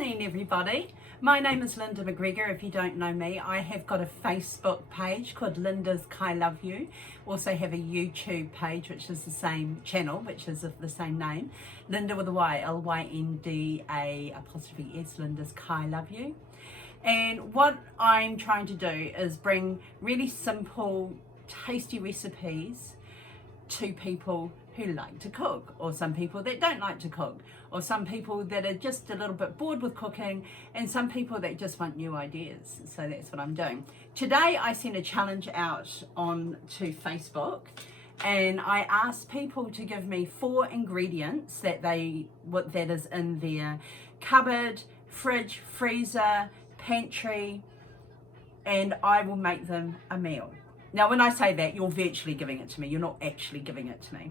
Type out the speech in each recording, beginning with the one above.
evening, everybody. My name is Linda McGregor. If you don't know me, I have got a Facebook page called Linda's I Love You. Also have a YouTube page, which is the same channel, which is of the same name. Linda with a Y, L-Y-N-D-A apostrophe S, Linda's I Love You. And what I'm trying to do is bring really simple, tasty recipes to people who like to cook, or some people that don't like to cook, or some people that are just a little bit bored with cooking, and some people that just want new ideas. So that's what I'm doing. Today I sent a challenge out on to Facebook, and I asked people to give me 4 ingredients that is in their cupboard, fridge, freezer, pantry, and I will make them a meal. Now when I say that, you're virtually giving it to me, you're not actually giving it to me.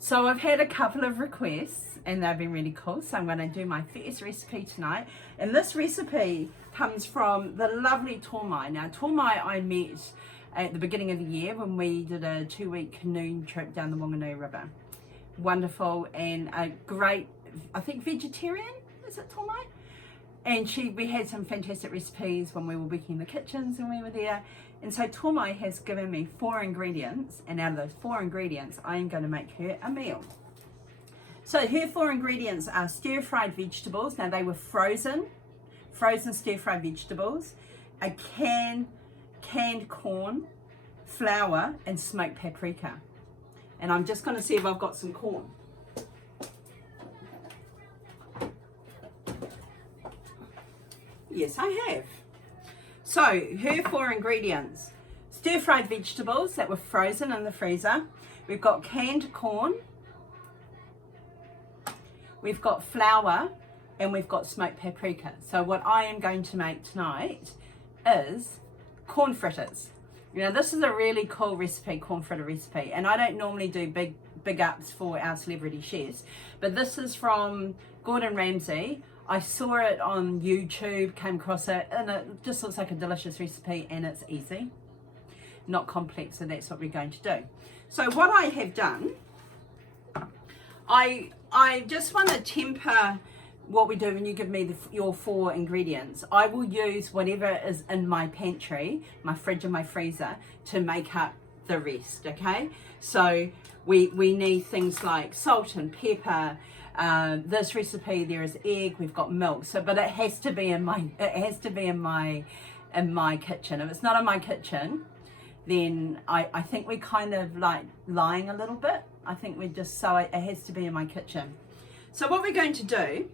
So I've had a couple of requests and they've been really cool. So I'm going to do my first recipe tonight. And this recipe comes from the lovely Tomai. Now Tomai I met at the beginning of the year when we did a 2-week canoe trip down the Wanganui River. Wonderful and a great, I think vegetarian, is it Tomai? And we had some fantastic recipes when we were working in the kitchens and we were there. And so Tomai has given me 4 ingredients, and out of those 4 ingredients, I am going to make her a meal. So her 4 ingredients are stir-fried vegetables. Now they were frozen stir-fried vegetables, a canned corn, flour, and smoked paprika. And I'm just going to see if I've got some corn. Yes, I have. So her 4 ingredients: stir-fried vegetables that were frozen in the freezer. We've got canned corn. We've got flour, and we've got smoked paprika. So what I am going to make tonight is corn fritters. Now this is a really cool recipe, corn fritter recipe, and I don't normally do big ups for our celebrity chefs, but this is from Gordon Ramsay. I saw it on YouTube, came across it, and it just looks like a delicious recipe, and it's easy, not complex, so that's what we're going to do. So what I have done, I just want to temper what we do when you give me your 4 ingredients. I will use whatever is in my pantry, my fridge and my freezer, to make up the rest, okay? So we need things like salt and pepper. This recipe there is egg, we've got milk, so but it has to be in my kitchen. If it's not in my kitchen, then I think we're kind of like lying a little bit. I think we're just, so it has to be in my kitchen. So what we're going to do,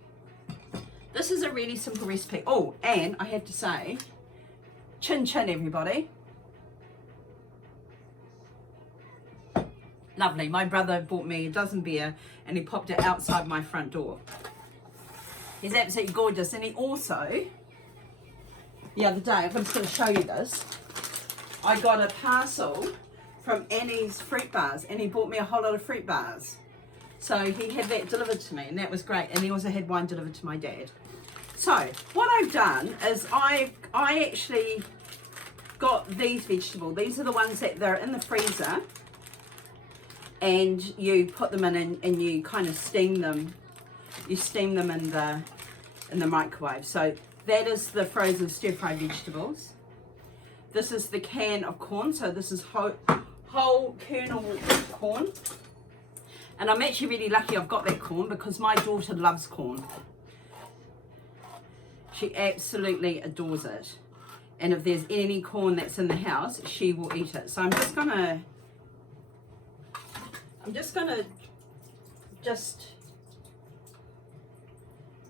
this is a really simple recipe. Oh, and I have to say, chin chin everybody. Lovely. My brother bought me a dozen beer and he popped it outside my front door. He's absolutely gorgeous. And he also, the other day, I'm just going to show you this. I got a parcel from Annie's Fruit Bars and he bought me a whole lot of fruit bars. So he had that delivered to me and that was great. And he also had one delivered to my dad. So what I've done is I actually got these vegetables. These are the ones that they're in the freezer. And you put them in and you kind of steam them. You steam them in the microwave. So that is the frozen stir-fried vegetables. This is the can of corn. So this is whole kernel corn. And I'm actually really lucky I've got that corn because my daughter loves corn. She absolutely adores it. And if there's any corn that's in the house, she will eat it. So I'm just going to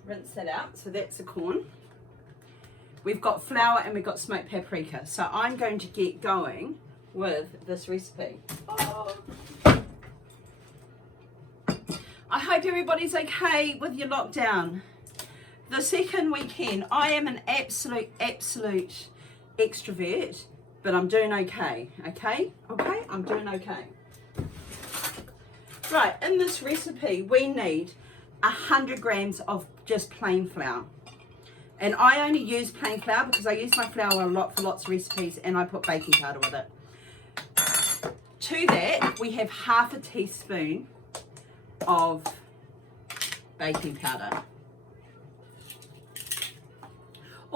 rinse that out. So that's the corn. We've got flour and we've got smoked paprika. So I'm going to get going with this recipe. Oh. I hope everybody's okay with your lockdown. The second weekend, I am an absolute extrovert, but I'm doing okay, okay? Okay, I'm doing okay. Right, in this recipe, we need 100 grams of just plain flour. And I only use plain flour because I use my flour a lot for lots of recipes and I put baking powder with it. To that, we have half a teaspoon of baking powder.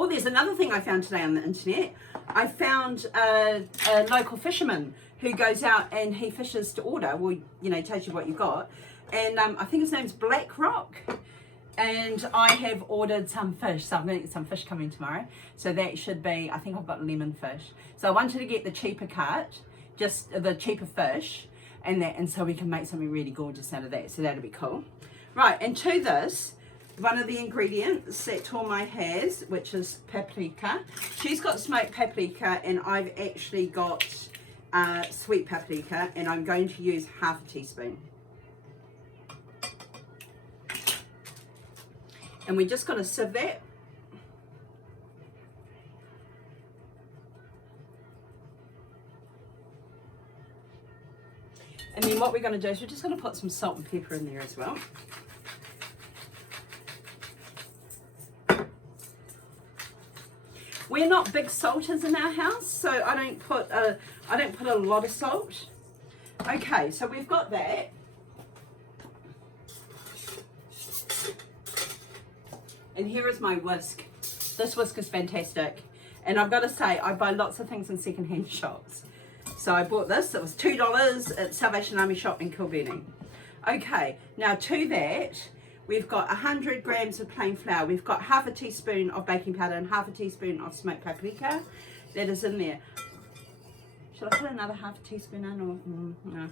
Oh, there's another thing I found today on the internet. I found a local fisherman who goes out and he fishes to order. Well, you know, tells you what you've got. And I think his name's Black Rock. And I have ordered some fish. So I'm going to get some fish coming tomorrow. So that should be, I think I've got lemon fish. So I wanted to get the cheaper cut, just the cheaper fish. And so we can make something really gorgeous out of that. So that'll be cool. Right, and to this, one of the ingredients that Tomai has, which is paprika. She's got smoked paprika and I've actually got sweet paprika, and I'm going to use half a teaspoon. And we're just going to sieve that. And then what we're going to do is we're just going to put some salt and pepper in there as well. We're not big salters in our house, so I don't put a lot of salt. Okay, so we've got that. And here is my whisk. This whisk is fantastic. And I've got to say, I buy lots of things in secondhand shops. So I bought this, it was $2 at Salvation Army shop in Kilburn. Okay, now to that, we've got 100 grams of plain flour. We've got half a teaspoon of baking powder and half a teaspoon of smoked paprika. That is in there. Should I put another half a teaspoon in or no?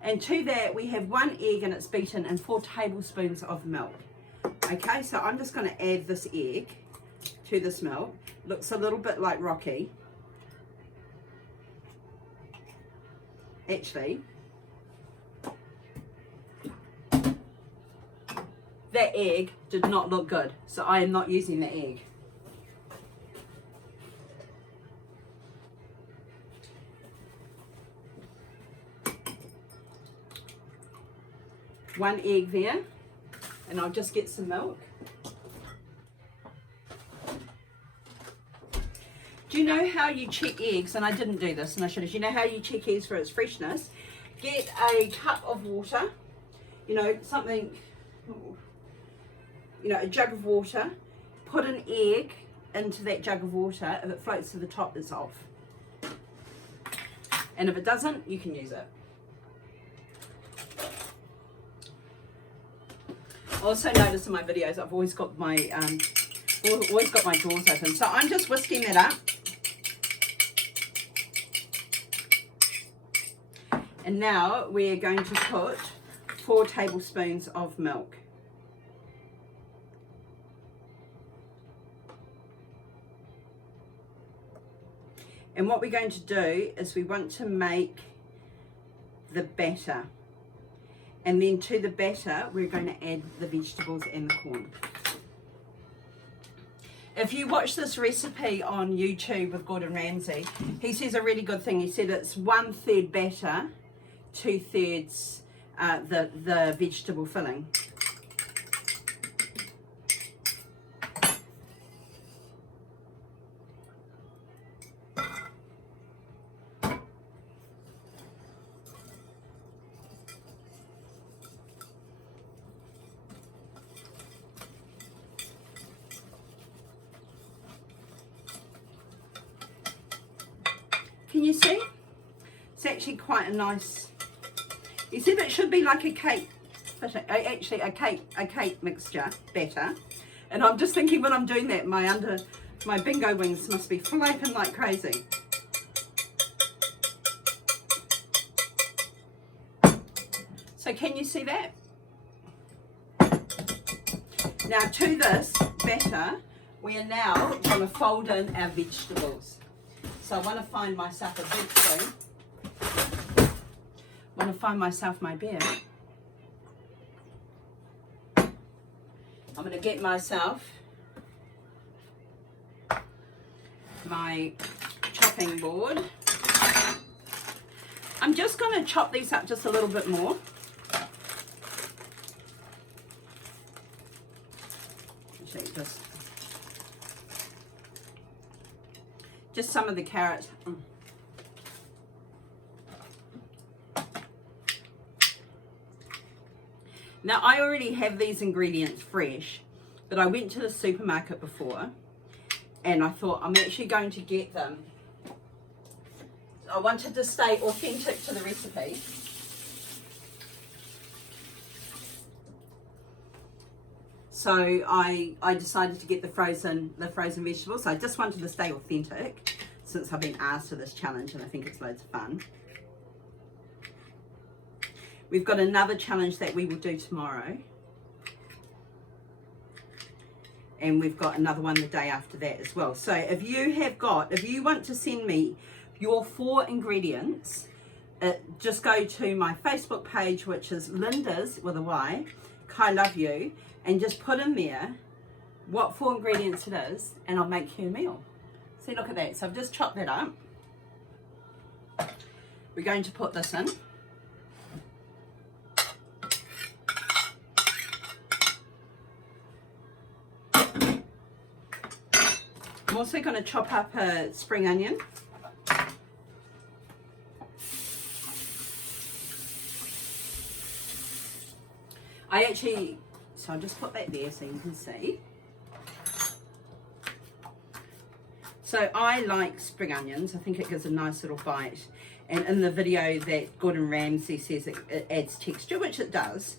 And to that, we have 1 egg and it's beaten and 4 tablespoons of milk. Okay, so I'm just going to add this egg to this milk. Looks a little bit like Rocky. Actually, that egg did not look good, so I am not using the egg. One egg there, and I'll just get some milk. Do you know how you check eggs? And I didn't do this, and I should have. Do you know how you check eggs for its freshness? Get a cup of water, you know, something, you know, a jug of water. Put an egg into that jug of water. If it floats to the top, it's off. And if it doesn't, you can use it. Also notice in my videos, I've always got my drawers open. So I'm just whisking that up. And now we're going to put 4 tablespoons of milk. And what we're going to do is we want to make the batter. And then to the batter, we're going to add the vegetables and the corn. If you watch this recipe on YouTube with Gordon Ramsay, he says a really good thing. He said it's 1/3 batter, 2/3 the vegetable filling. Can you see? It's actually quite a nice. You see, that should be like a cake, actually a cake mixture batter. And I'm just thinking when I'm doing that, my bingo wings must be flapping like crazy. So can you see that? Now to this batter, we are now going to fold in our vegetables. So I want to find myself a big spoon. I want to find myself my beer. I'm going to get myself my chopping board. I'm just going to chop these up just a little bit more. Actually, just some of the carrots. Now I already have these ingredients fresh, but I went to the supermarket before and I thought I'm actually going to get them. I wanted to stay authentic to the recipe. So I decided to get the frozen vegetables. So I just wanted to stay authentic since I've been asked for this challenge, and I think it's loads of fun. We've got another challenge that we will do tomorrow. And we've got another one the day after that as well. So if you want to send me your 4 ingredients, just go to my Facebook page, which is Linda's with a Y, Kai Love You, and just put in there what 4 ingredients it is, and I'll make you a meal. See, look at that. So I've just chopped that up. We're going to put this in. I'm also going to chop up a spring onion. So I'll just put that there so you can see. So I like spring onions. I think it gives a nice little bite. And in the video that Gordon Ramsay says it adds texture, which it does.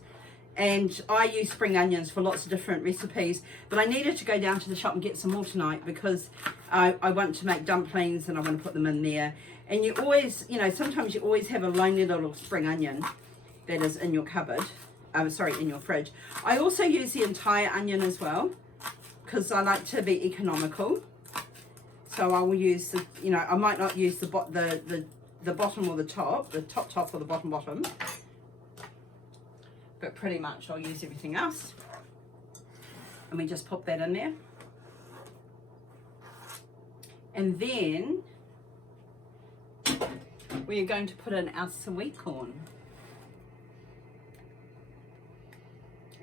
And I use spring onions for lots of different recipes, but I needed to go down to the shop and get some more tonight because I want to make dumplings and I want to put them in there. And you always, sometimes you always have a lonely little spring onion that is in your cupboard, in your fridge. I also use the entire onion as well because I like to be economical. So I will use I might not use the bottom or the top or the bottom. But pretty much I'll use everything else. And we just pop that in there. And then we are going to put in our sweet corn.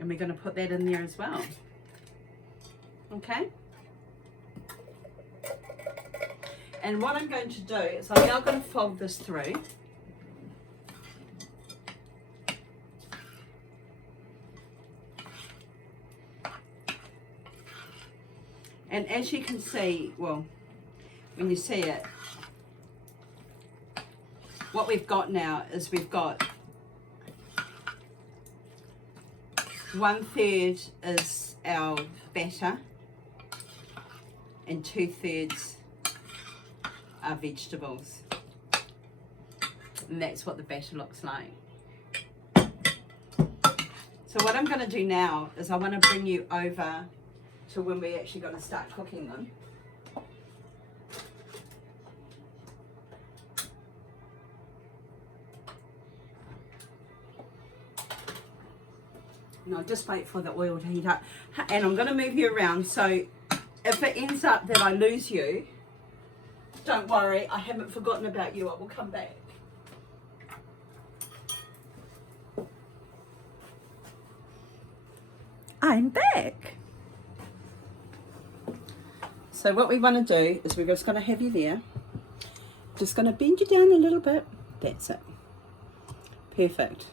And we're going to put that in there as well. Okay? And what I'm going to do is I'm now going to fold this through. And as you can see, well, when you see it, what we've got now is we've got 1/3 is our batter and 2/3 are vegetables. And that's what the batter looks like. So what I'm going to do now is I want to bring you over to when we're actually going to start cooking them. And I'll just wait for the oil to heat up. And I'm going to move you around, so if it ends up that I lose you, don't worry, I haven't forgotten about you. I will come back. I'm back. So what we want to do is we're just going to have you there. Just going to bend you down a little bit. That's it. Perfect.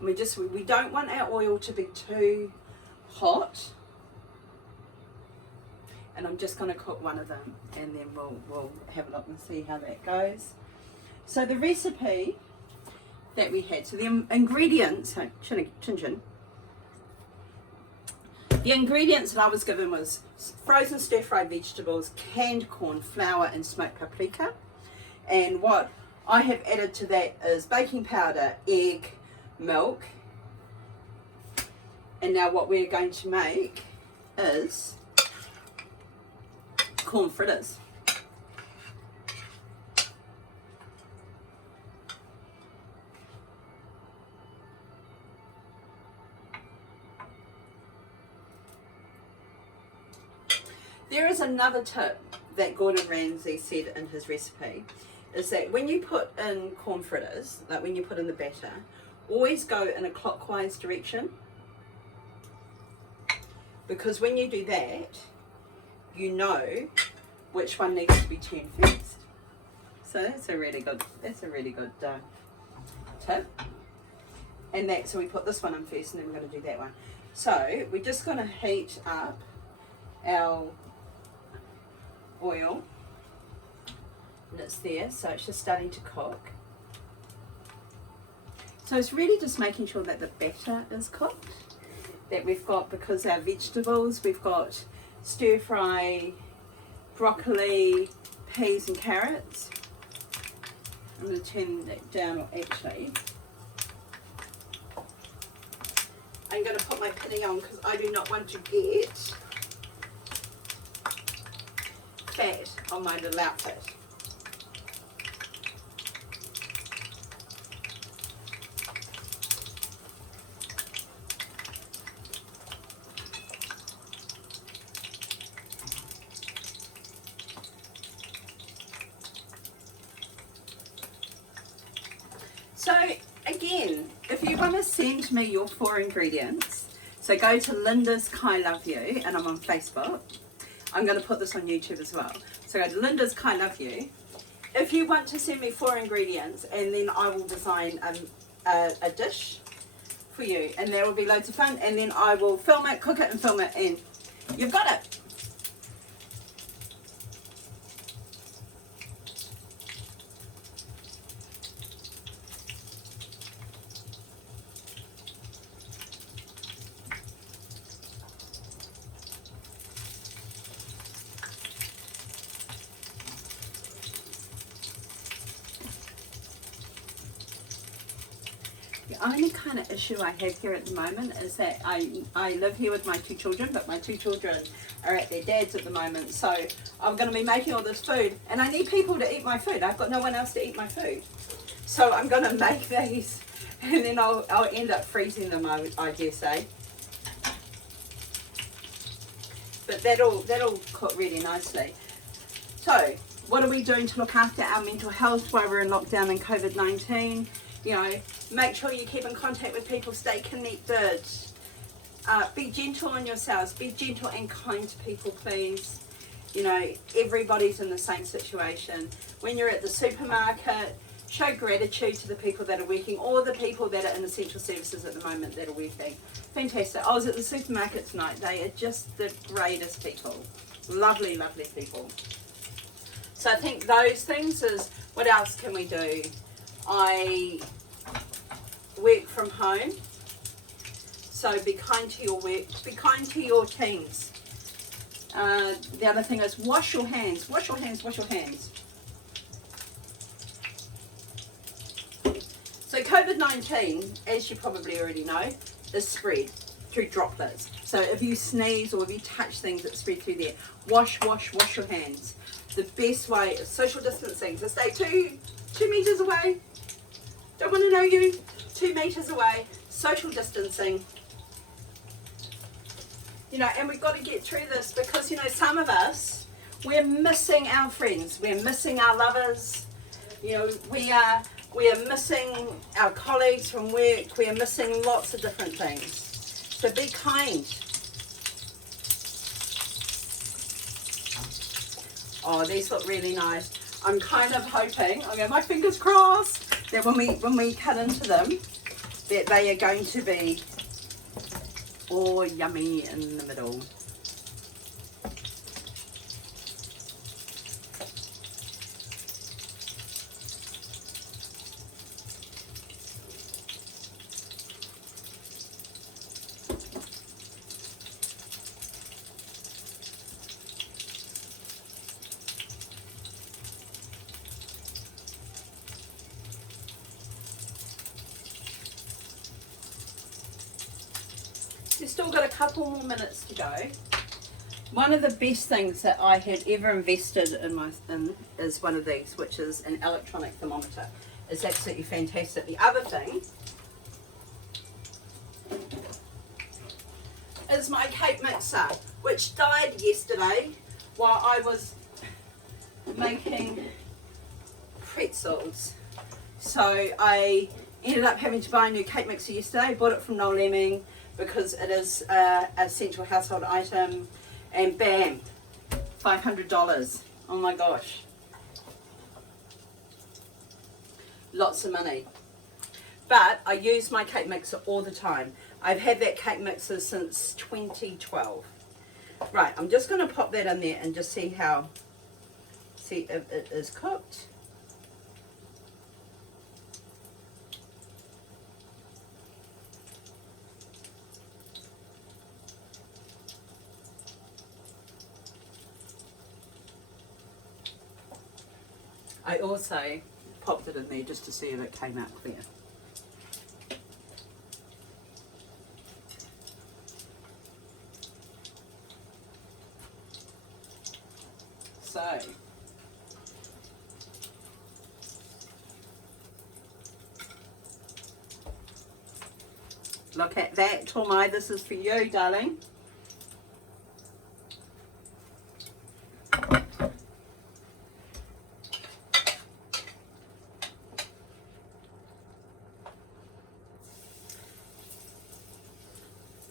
And we don't want our oil to be too hot. And I'm just going to cook one of them, and then we'll have a look and see how that goes. So the recipe that we had, so the ingredients, the ingredients that I was given was frozen stir-fried vegetables, canned corn, flour, and smoked paprika. And what I have added to that is baking powder, egg, milk. And now what we're going to make is corn fritters. There is another tip that Gordon Ramsay said in his recipe, is that when you put in corn fritters, like when you put in the batter, always go in a clockwise direction, because when you do that, you know which one needs to be turned first. So that's a really good tip. And so we put this one in first, and then we're going to do that one. So we're just going to heat up our oil, and it's there, so it's just starting to cook. So it's really just making sure that the batter is cooked, that we've got, because our vegetables, we've got stir fry, broccoli, peas and carrots. I'm going to turn that down, or actually I'm going to put my pinning on because I do not want to get fat on my little outfit. So again, if you want to send me your 4 ingredients, so go to Linda's Kai Love You, and I'm on Facebook. I'm going to put this on YouTube as well. So go to Linda's Kai Love You. If you want to send me 4 ingredients, and then I will design a dish for you, and that will be loads of fun, and then I will film it, cook it and film it, and you've got it. The only kind of issue I have here at the moment is that I live here with my 2 children, but my 2 children are at their dad's at the moment, so I'm going to be making all this food, and I need people to eat my food. I've got no one else to eat my food, so I'm going to make these, and then I'll end up freezing them, I dare say. But that'll cook really nicely. So what are we doing to look after our mental health while we're in lockdown and COVID-19? You know, make sure you keep in contact with people, stay connected, be gentle on yourselves, be gentle and kind to people, please. You know, everybody's in the same situation. When you're at the supermarket, show gratitude to the people that are working, or the people that are in essential services at the moment that are working. Fantastic. I was at the supermarket tonight. They are just the greatest people. Lovely, lovely people. So I think those things is, what else can we do? I work from home, so be kind to your work, be kind to your teams. The other thing is wash your hands, wash your hands, wash your hands. So COVID-19, as you probably already know, is spread through droplets. So if you sneeze or if you touch things, it spread through there. Wash your hands. The best way is social distancing, so stay two meters away. Don't want to know you. 2 meters away. Social distancing. You know, and we've got to get through this because, you know, some of us, we're missing our friends. We're missing our lovers. You know, we are missing our colleagues from work. We are missing lots of different things. So be kind. Oh, these look really nice. I'm kind of hoping, I got my fingers crossed, that when we cut into them, that they are going to be all yummy in the middle. We've still got a couple more minutes to go. One of the best things that I had ever invested in is one of these, which is an electronic thermometer. It's absolutely fantastic. The other thing is my cake mixer, which died yesterday while I was making pretzels. So I ended up having to buy a new cake mixer yesterday. I bought it from Noel Lemming because it is a essential household item, and bam, $500. Oh my gosh, lots of money. But I use my cake mixer all the time. I've had that cake mixer since 2012. Right, I'm just going to pop that in there and just see if it is cooked. I also popped it in there just to see if it came out clear. So, look at that, Tomai, this is for you, darling.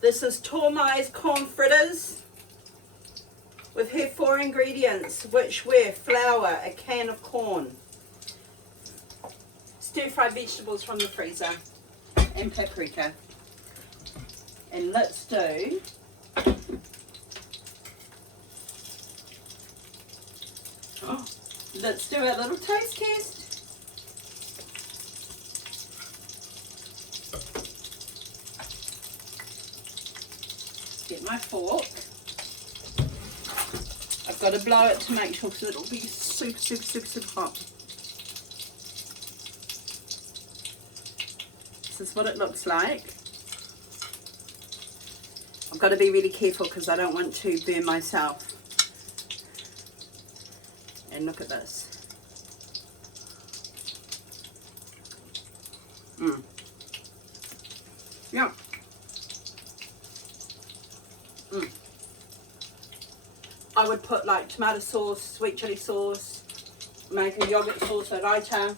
This is Tomai's corn fritters with her 4 ingredients, which were flour, a can of corn, stir-fried vegetables from the freezer, and paprika. And let's do our little taste test. Get my fork. I've got to blow it to make sure because it'll be super, super, super, super hot. This is what it looks like. I've got to be really careful because I don't want to burn myself. And look at this. Yeah. I would put like tomato sauce, sweet chili sauce, make a yogurt sauce or raita,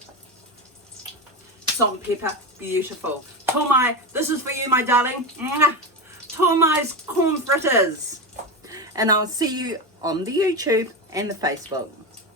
salt and pepper, beautiful. Tomai, this is for you, my darling. Tomai's corn fritters. And I'll see you on the YouTube and the Facebook.